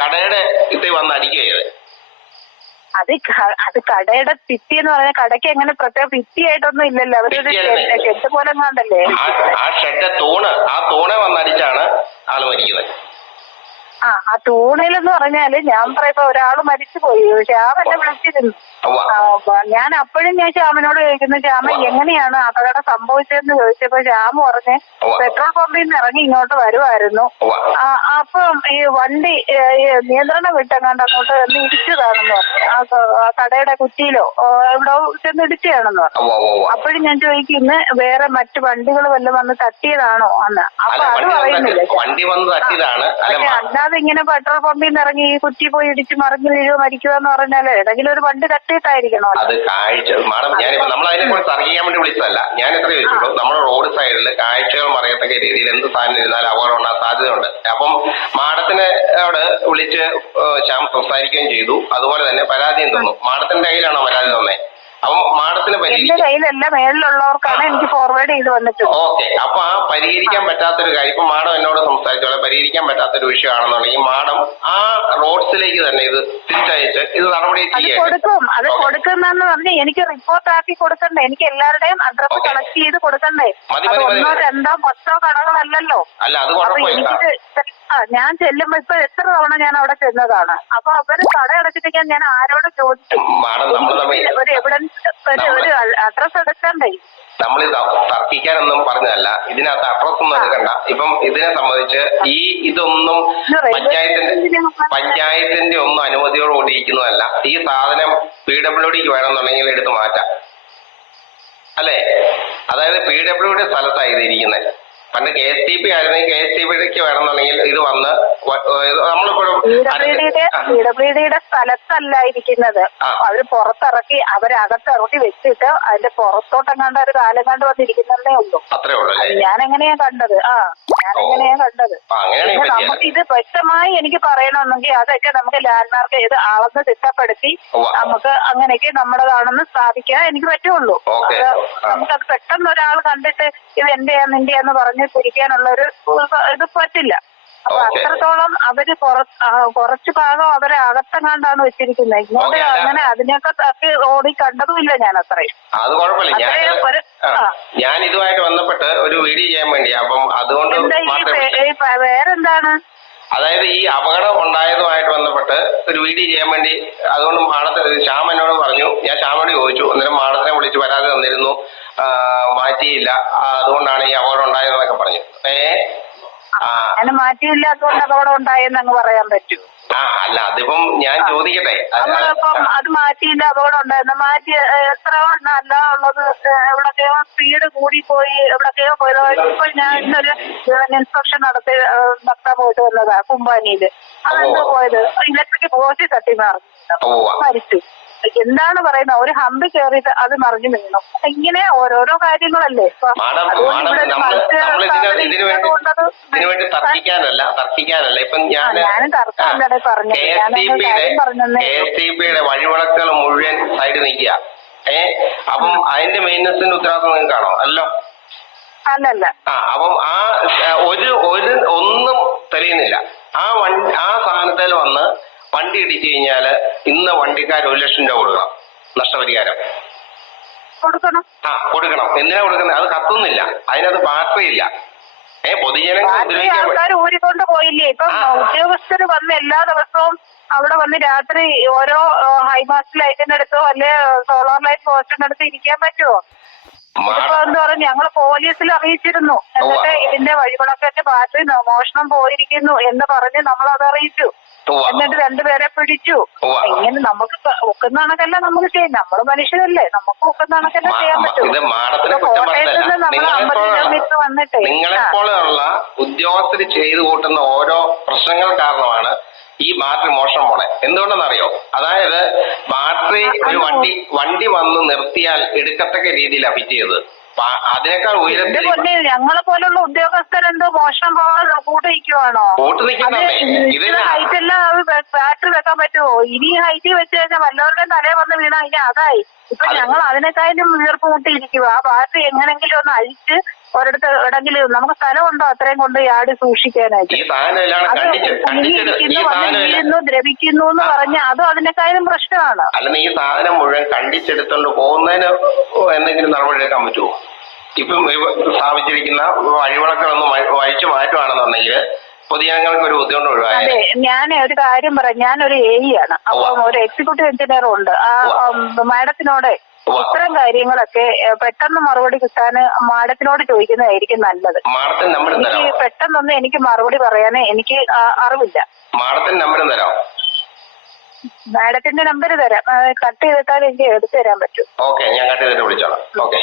കടയുടെ ഇത് വന്ന് അടിക്കുകയത് അത് അത് കടയുടെ ഭിത്തി എന്ന് പറഞ്ഞാൽ കടയ്ക്ക് അങ്ങനെ പ്രത്യേക ഭിത്തിയായിട്ടൊന്നും ഇല്ലല്ലോ. അവരൊരു? ഷെഡ് പോലെ കണ്ടല്ലേ ആ ഷെഡ് തൂണ് ആ തൂണെ വന്നടിച്ചാണ് ആൾ മരിക്കുന്നത്. ആ ആ തൂണിലെന്ന് പറഞ്ഞാൽ ഞാൻ പറയുമ്പോ ഒരാൾ മരിച്ചുപോയി ശ്യാം എന്നെ വിളിച്ചിരുന്നു. ഞാൻ അപ്പോഴും ഞാൻ ശ്യാമിനോട് ചോദിക്കുന്നു ശ്യാമ എങ്ങനെയാണ് അപകടം സംഭവിച്ചതെന്ന് ചോദിച്ചപ്പോ ശ്യാം പറഞ്ഞ് പെട്രോൾ പമ്പിൽ നിന്ന് ഇറങ്ങി ഇങ്ങോട്ട് വരുമായിരുന്നു. അപ്പം ഈ വണ്ടി നിയന്ത്രണം വിട്ടെങ്ങാണ്ട് അങ്ങോട്ട് ഒന്ന് ഇടിച്ചതാണെന്ന് പറഞ്ഞു. ആ കടയുടെ കുറ്റിയിലോ എവിടെ ചെന്ന് ഇടിച്ചതാണെന്ന് പറഞ്ഞു. അപ്പോഴും ഞാൻ ചോദിക്കുന്നു വേറെ മറ്റു വണ്ടികൾ വല്ലതും വന്ന് തട്ടിയതാണോ? അന്ന് അപ്പൊ അത് പറയുന്നില്ല. വണ്ടി വന്ന് തട്ടിയതാണ്. അല്ല ഇങ്ങനെ പെട്രോൾ പമ്പിൽ നിന്ന് ഇറങ്ങി കുറ്റി പോയി ഇടിച്ച് മറിഞ്ഞു വീഴുക മരിക്കുക എന്ന് പറഞ്ഞാൽ ഏതെങ്കിലും ഒരു വണ്ടി തട്ടിയിട്ടായിരിക്കണോ അത്. കാഴ്ച മാഡം ഞാനിപ്പോ നമ്മൾ അതിനെ കുറിച്ച് അറിയിക്കാൻ വേണ്ടി വിളിച്ചതല്ല. ഞാൻ എത്ര ചോദിച്ചുള്ളൂ നമ്മുടെ റോഡ് സൈഡിൽ കാഴ്ചകൾ മറിയത്തക്ക രീതിയിൽ എന്ത് സാധനം ഇരുന്നാലും അപകടം ഉണ്ടാകാൻ സാധ്യതയുണ്ട്. അപ്പം മാഡത്തിനെ അവിടെ വിളിച്ച് ശ്യാം സംസാരിക്കുകയും ചെയ്തു. അതുപോലെ തന്നെ പരാതിയും തന്നു. മാഡത്തിന്റെ കയ്യിലാണോ പരാതി തന്നെ? അപ്പം മാഡത്തിന് എന്റെ പരിഹരിക്കാം കയ്യിലല്ല മേളിലുള്ളവർക്കാണ് എനിക്ക് ഫോർവേഡ് ചെയ്ത് വന്നിട്ടുള്ളത്. ഓക്കെ. അപ്പൊ ആ പരിഹരിക്കാൻ പറ്റാത്തൊരു കാര്യം ഇപ്പൊ മാഡം എന്നോട് സംസാരിച്ചോളെ പരിഹരിക്കാൻ പറ്റാത്തൊരു വിഷയമാണെന്നുണ്ടെങ്കിൽ മാഡം ആ റോഡ്സിലേക്ക് തന്നെ ഇത് തിരിച്ചയച്ച് ഇത് നടപടി അത് കൊടുക്കും. അത്. കൊടുക്കുന്നെന്ന് പറഞ്ഞ് എനിക്ക് റിപ്പോർട്ട് ആക്കി കൊടുക്കണ്ടേ? എനിക്ക് എല്ലാവരുടെയും അഡ്രസ്. കളക്ട് ചെയ്ത് കൊടുക്കണ്ടേ? മതി, അത് മതി, മതി. ഒന്നോ രണ്ടോ പത്തോ കടകളല്ലല്ലോ. അല്ല അത് അപ്പൊ കുഴപ്പമില്ല. എനിക്കിത് ആ ഞാൻ ചെല്ലുമ്പോ ഇപ്പൊ എത്ര തവണ ഞാൻ അവിടെ ചെന്നതാണ്? അപ്പൊ അവർ കട അടച്ചിട്ടിരിക്കാൻ ഞാൻ ആരോട് ചോദിച്ചു? മാഡം നമ്മൾ തമ്മിൽ ഒരു എവിഡൻസ് ഒരു ഒരു അഡ്രസ് എടുക്കണ്ടേ? നമ്മൾ ഇത് തർക്കിക്കാനൊന്നും പറഞ്ഞതല്ല. ഇതിനകത്ത് അഡ്രസ് ഒന്നും എടുക്കണ്ട. ഇപ്പം ഇതിനെ സംബന്ധിച്ച് ഈ ഇതൊന്നും പഞ്ചായത്തിന്റെ പഞ്ചായത്തിന്റെ ഒന്നും അനുമതിയോട് കൂടിയിരിക്കുന്നതല്ല. ഈ സാധനം പി ഡബ്ല്യു ഡിക്ക് വേണമെന്നുണ്ടെങ്കിൽ എടുത്ത് മാറ്റാം. അല്ലേ? അതായത് പി ഡബ്ല്യു ഡി സ്ഥലത്താണ് ഇത് ഇരിക്കുന്നത് പണ്ട് കെ എസ് ടി പി ആയിരുന്നെങ്കിൽ കെ എസ് ടി പിക്ക് വേണമെന്നുണ്ടെങ്കിൽ ഇത് വന്ന് നമ്മളിപ്പോഴും പി ഡബ്ല്യു ഡിയുടെ സ്ഥലത്തല്ല ഇരിക്കുന്നത് ആ. അവർ പുറത്തിറക്കി അവരകത്തിറക്കി വെച്ചിട്ട് അതിന്റെ പുറത്തോട്ടെങ്ങാണ്ട് ഒരു കാലം കണ്ട് വന്നിരിക്കുന്നതേ ഉള്ളൂ. അത്രേ ഉള്ളൂ ഞാൻ എങ്ങനെയാ കണ്ടത്? ആ ഞാൻ എങ്ങനെയാ കണ്ടത് പിന്നെ നമുക്ക് ഇത് വ്യക്തമായി എനിക്ക് പറയണമെന്നെങ്കിൽ അതൊക്കെ നമുക്ക് ലാൻഡ്മാർക്ക് ചെയ്ത് അളന്ന് തിട്ടപ്പെടുത്തി. നമുക്ക് അങ്ങനെയൊക്കെ നമ്മുടേതാണെന്ന് സ്ഥാപിക്കാൻ എനിക്ക് പറ്റുള്ളൂ. നമുക്ക് അത് നമുക്കത് പെട്ടെന്ന് ഒരാൾ കണ്ടിട്ട് ഇത് എന്റെയാ നിന്റെയാന്ന് പറഞ്ഞ് തിരിക്കാനുള്ള ഒരു ഇത് പറ്റില്ല. അപ്പൊ അത്രത്തോളം അവർ കുറ- കുറച്ച് ഭാഗം അവരെ അകത്തെങ്ങാണ്ടാണ് വെച്ചിരിക്കുന്നത്. ഇങ്ങോട്ട് അങ്ങനെ അതിനൊക്കെ തപ്പി ഓടി കണ്ടതുമില്ല ഞാൻ അത്രയും അത് കുഴപ്പമില്ല. ഞാൻ ഞാൻ ഇതുമായിട്ട് ബന്ധപ്പെട്ട് ഒരു വീഡിയോ ചെയ്യാൻ വേണ്ടി അപ്പം അതുകൊണ്ട് വേറെന്താണ്? അതായത് ഈ അപകടം ഉണ്ടായതുമായിട്ട് ബന്ധപ്പെട്ട് ഒരു വീഡിയോ ചെയ്യാൻ വേണ്ടി അതുകൊണ്ട് മാഡത്തെ ശ്യാം എന്നോട് പറഞ്ഞു. ഞാൻ ശ്യാമോട് ചോദിച്ചു. അന്നേരം മാഡത്തിനെ വിളിച്ച് പരാതി തന്നിരുന്നു. മാറ്റിയില്ല. അതുകൊണ്ടാണ് ഈ അപകടം ഉണ്ടായതെന്നൊക്കെ പറഞ്ഞു. ഏ ആ അങ്ങനെ മാറ്റിയില്ലാത്തതുകൊണ്ട് അപകടം ഉണ്ടായെന്ന് അങ്ങ് പറയാൻ പറ്റൂ. ആ അല്ല അതിപ്പം ഞാൻ ചോദിക്കട്ടെ? നമ്മളിപ്പം അത് മാറ്റിയില്ല അപകടം ഉണ്ടായിരുന്നു മാറ്റി എത്ര അല്ല ഉള്ളത്. എവിടൊക്കെയോ സ്പീഡ് കൂടിപ്പോയി എവിടൊക്കെയോ പോയത്. ഇപ്പൊ ഞാൻ ഇന്നൊരു ഇൻസ്പെക്ഷൻ നടത്തി നടത്താൻ പോയിട്ട് വന്നതാ കുമ്പാനിയിൽ അതെന്താ. പോയത്? ഇലക്ട്രിക് പോസ്റ്റ് തട്ടി മറിഞ്ഞു. മരിച്ചു. എന്താണ് പറയുന്നത്? ഒരു ഹമ്പ് കയറിയിട്ട് അത് മറിഞ്ഞു വീണു. ഇങ്ങനെ ഓരോരോ കാര്യങ്ങളല്ലേ? അതുകൊണ്ട് ഇവിടെ ഒരു നമ്മൾ മത്സ്യ നമ്മൾ ഇതിന് സ്ഥാപനം ഇതിനു വേണ്ടി ഇരിക്കുന്നതുകൊണ്ടത് ഇതിനു വേണ്ടി തർക്കിക്കാനല്ല തർക്കിക്കാനല്ല ഇപ്പൊ ഞാൻ. കെ എസ് ഡി പിയുടെ കെ എസ് ഡി പിയുടെ വഴിവിളക്കുകൾ മുഴുവൻ സൈഡ് നിൽക്കുക. ഏ? അപ്പം അതിന്റെ മെയിന്റനൻസിന്റെ ഉത്തരവാദിത്വം നിങ്ങൾക്കാണോ അല്ലോ? അല്ലല്ല. ആ അപ്പം ആ ആ, ഒരു ഒരു ഒന്നും തെളിയുന്നില്ല. ആ വണ്ടി ആ സാധനത്തിൽ വന്ന് വണ്ടി ഇടിച്ചു കഴിഞ്ഞാൽ ഇന്ന് വണ്ടിക്കാർ ഒരു ലക്ഷം രൂപ കൊടുക്കണം. നഷ്ടപരിഹാരം. കൊടുക്കണം. ആ കൊടുക്കണം. എന്തിനാ കൊടുക്കുന്നത്? അത് കത്തുന്നില്ല. അതിനകത്ത് ബാറ്ററി ഇല്ല. ആൾക്കാർ ഊരിക്കൊണ്ട് പോയില്ലേ ഇപ്പം. ഉദ്യോഗസ്ഥര് വന്ന് എല്ലാ ദിവസവും അവിടെ വന്ന് രാത്രി ഓരോ ഹൈമാസ്റ്റ് ലൈറ്റിന്റെ അടുത്തോ അല്ലെ സോളാർ ലൈറ്റ് പോസ്റ്റിന്റെ അടുത്ത് ഇരിക്കാൻ പറ്റുമോ ഇതിപ്പോ എന്ന് പറയുക ഞങ്ങൾ പോലീസിൽ അറിയിച്ചിരുന്നു എന്നിട്ട് ഇതിന്റെ വഴിവിളക്കന്റെ ബാറ്ററി മോഷണം പോയിരിക്കുന്നു എന്ന് പറഞ്ഞ് നമ്മൾ അത് അറിയിച്ചു. എന്നിട്ട് രണ്ടുപേരെ പിടിച്ചു. ഇങ്ങനെ നമുക്ക് ഒക്കുന്ന കണക്കല്ല നമുക്ക് ചെയ്യാം നമ്മൾ മനുഷ്യരല്ലേ. നമുക്ക് ഒക്കുന്ന കണക്കല്ല ചെയ്യാൻ പറ്റും. കോട്ടയത്ത് നിന്ന് നമ്മൾ അമ്പത് കിലോമീറ്റർ വന്നിട്ടേ. നിങ്ങളെ പോലെയുള്ള ഉദ്യോഗസ്ഥർ ചെയ്തു കൂട്ടുന്ന ഓരോ പ്രശ്നങ്ങൾ കാരണമാണ് ഈ ബാറ്ററി മോഷണം പോണേ. എന്തുകൊണ്ടെന്നറിയോ? അതായത് ബാറ്ററി ഒരു വണ്ടി വണ്ടി വന്ന് നിർത്തിയാൽ എടുക്കത്തക്ക രീതിയിലാണ് ഫിറ്റ് ചെയ്തത്. അതിനേക്കാൾ ഉയരത്തിൽ ഞങ്ങളെ പോലുള്ള ഉദ്യോഗസ്ഥരെന്തോ മോഷണം പോകാൻ കൂട്ട് നിൽക്കുവാണോ? കൂട്ട് നിൽക്കുന്ന ഹൈറ്റ് എല്ലാം ബാറ്ററി വെക്കാൻ പറ്റുമോ ഇനി ഹൈറ്റ് വെച്ച് കഴിഞ്ഞാൽ വല്ലവരുടെയും തലയിൽ വന്ന് വീണ അതിന് അതായി. ഇപ്പൊ ഞങ്ങൾ അതിനേക്കാളും വീർപ്പ് മുട്ടിയിരിക്കുക ആ ബാറ്ററി എങ്ങനെങ്കിലും ഒന്ന് അഴിച്ച് ഒരിടത്ത് എവിടെങ്കിലും നമുക്ക് സ്ഥലമുണ്ടോ അത്രയും കൊണ്ട് യാട് സൂക്ഷിക്കാനായിട്ട്? അത് കുഞ്ഞിരിക്കുന്നു വന്ന് വീഴുന്നു ദ്രവിക്കുന്നു എന്ന് പറഞ്ഞ അതും അതിനേക്കാളും പ്രശ്നമാണ്. അല്ലെന്ന് ഈ സാധനം മുഴുവൻ കണ്ടിച്ചെടുത്തോണ്ട് പോകുന്നതിന് എന്തെങ്കിലും നടപടി എടുക്കാൻ പറ്റുമോ ഇപ്പം സ്ഥാപിച്ചിരിക്കുന്ന വഴിവിളക്കുകളൊന്നും വഴി- വഴിച്ചു മാറ്റുവാണെന്നുണ്ടെങ്കിൽ പൊതുജനങ്ങൾക്ക് ഒരു ബുദ്ധിമുട്ട് ഞാൻ ഒരു കാര്യം പറയാം. ഞാനൊരു എ ആണ്. അപ്പം ഒരു എക്സിക്യൂട്ടീവ് എഞ്ചിനീയർ ഉണ്ട്. ആ മാഡത്തിനോട് ഇത്തരം കാര്യങ്ങളൊക്കെ പെട്ടെന്ന് മറുപടി കിട്ടാൻ മാഡത്തിനോട് ചോദിക്കുന്നതായിരിക്കും നല്ലത്. എനിക്ക് പെട്ടെന്നൊന്നും എനിക്ക് മറുപടി പറയാൻ എനിക്ക് അറിവില്ല. മാഡത്തിന് നമ്പർ തരാം മാഡത്തിന്റെ നമ്പർ തരാം. കട്ട് ചെയ്തിട്ടാൽ എനിക്ക് എടുത്തു തരാൻ പറ്റും. ഓക്കെ ഞാൻ കട്ട് ചെയ്തിട്ട് വിളിച്ചോളാം. ഓക്കെ.